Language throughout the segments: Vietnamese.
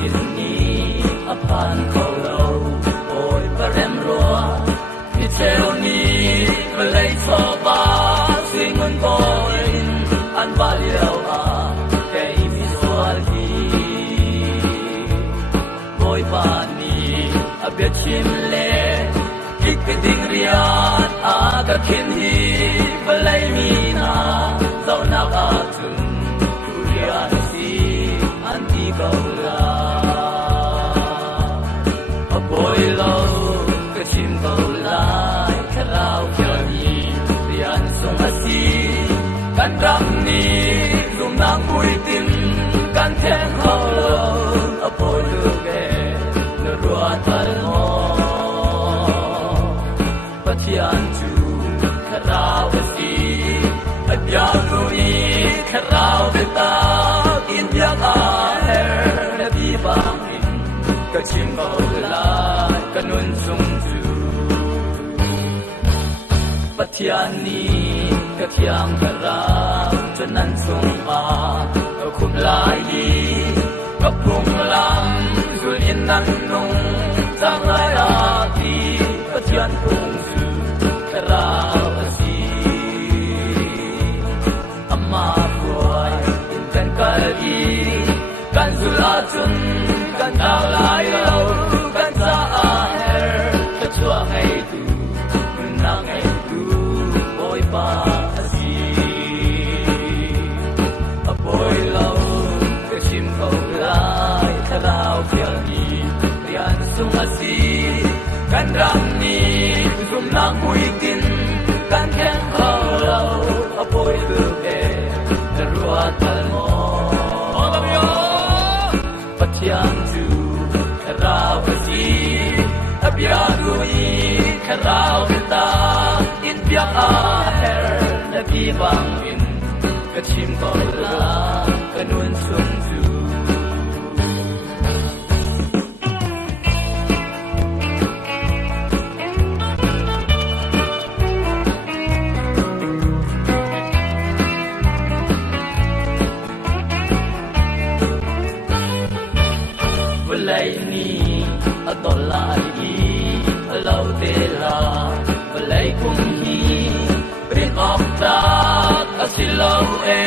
chín ni apan khâu lâu ôi bà rem rùa thì treo ni bà lấy cho ba suy ngân coi ăn ba liều à cái mi xóa đi ôi bà ni à biết chim lệ kích cái tiếng riat à cả thiên hi bà lấy mi na dẫu nào à từng riat si anh đi cầu la bồi lâu cái chim cầu lại khát lao kia ni rian sông asi kan ram ni zum nang bui tim kan thèm khâu lâu bồi lu ke nửa rùa tal mo patian chu khát lao asi abia lui khát lao ta in yak a her na di bang cái chim cầu lại cái nun sung du patiani cái thiang cái ra cho nan sung ma cái khum lại đi cái bung lam du in nan nung sang lại a ti cái thian bung du cái ra asi amma boy in kan kali kan du la chun kan ta lại lâu kan sa a her cái chua ngày tu nang ngày tu ôi ba si a boy lâu cái chim cầu lại thà lao kia đi rian sung a si kan ram ni zum nang bui tin kan khen khâu lâu a boy tu ke the rua tal mo patian tu kharao si abia lui kharao ta in bia a her na ki bang in ka chim ko la ka nun sung tu lai ni adol lai lau te la lai kum hi rin of ta asilau e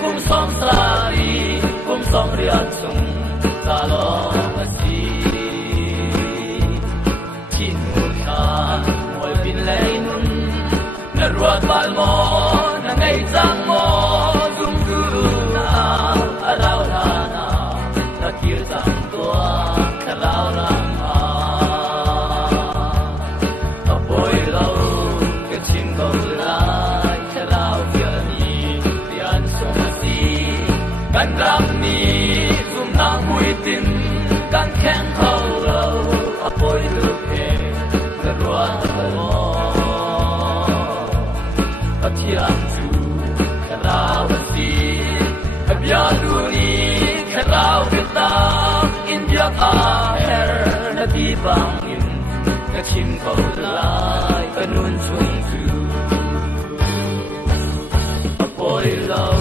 kum som sari kum som riat sung sa lo asi chin mu kha moi bin lai nun na ruat bal mo na ngai chang mo zum guru na arau na na kir chang kharao ram a boy lâu cái chim cầu lại kharao kia ni rian song si kan ram ni zum nang bui tin kan khen khâu lâu a boy lu ke the rua lo a thian chu kharao si a bia lu ni kharao ta in yak a her na di bang in cái chim cầu lại cái nun sung tu a boy lâu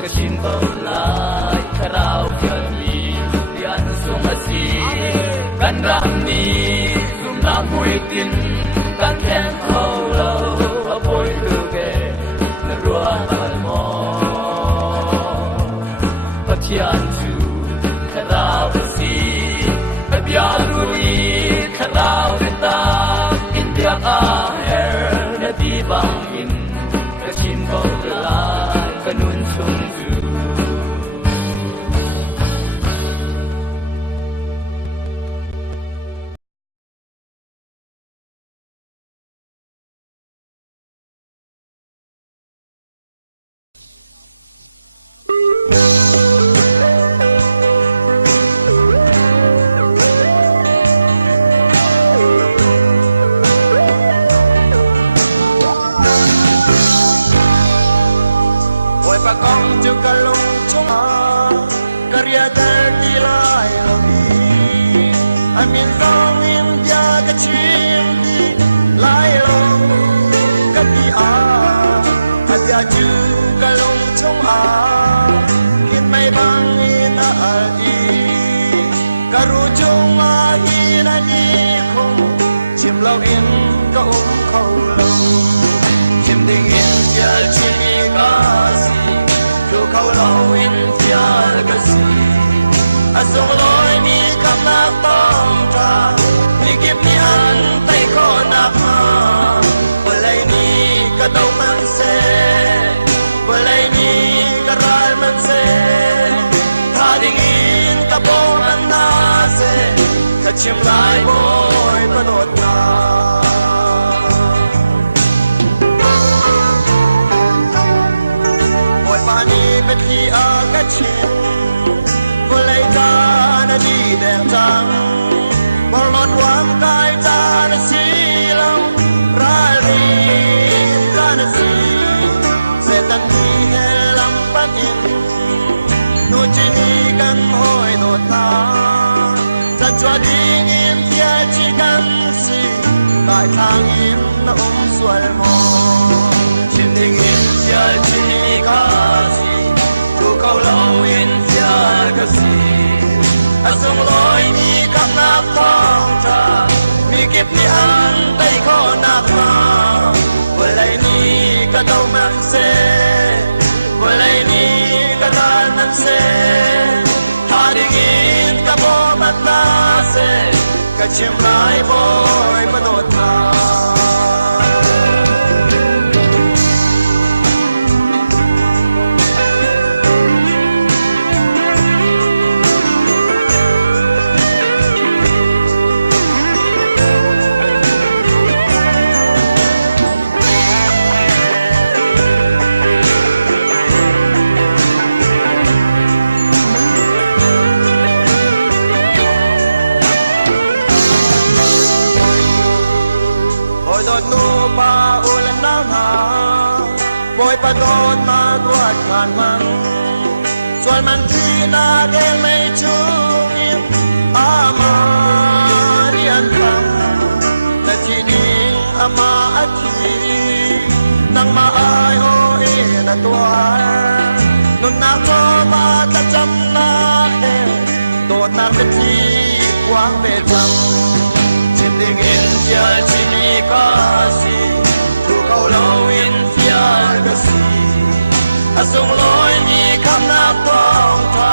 cái chim cầu lại kharao kia ni rian sung a si kan ram ni zum nang bui tin kan khen khâu lâu a boy lu ke na rua tal mo patian chu kharao si abia lui kharao ta in dia a her na di bang in ka chim ko lai ka nun sung du sông lối mi cặp nát tông ta mi kiếp mi ăn tay khó nạp mà vừa lấy mi cả đông mang xe vừa lấy mi cả rai mang xe ta đi in ta bố mang na xe cả chim lại bôi có đột na mỗi mani cái khi ở cái chim vừa lấy ta đã đi đèn trắng bao lót quang cai ta đã xí lòng ra đi ra đã xí sẽ tận đi nghe lắm bắt in đôi chân đi cần hồi đột ta dần cho đi nghiêm kia chỉ cần gì tại thang im nó ôm xuôi mòn trên đình im kia chỉ có gì tu câu lâu in kia có gì sông lối mi cặp nát phong ta mi kiếp mi ăn tay khó nạp mà vừa lấy mi cả đầu mang xe vừa lấy mi cả đàn mang xe ta đi in cả bó mắt ta xe cả chim lại bôi mà đột ta nu pa ulan nang ha boy pa don ma duat kan man soal man na den mai chung ama rian pam la chini ama achi nang ma ai ho e na tua nun na ko ma ta cham na e do na ka chi quang be chang chin ding in ya chini kasi tu kau lawin sia kasi asung loi ni kam na tong ta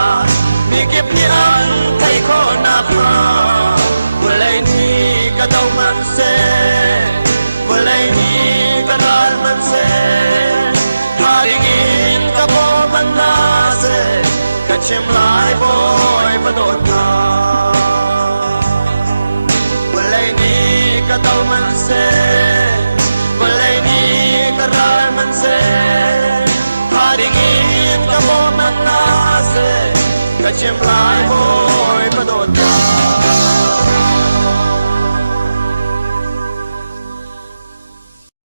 mi kip ni an kai ko na pra walai ni ka dau man se walai ni ka dal man se ha ding ka bo man na se ka chim lai boy ma dot na walai ni ka dau man se walai ni ka rai man se ha ding ka bo man na se ka chim lai boy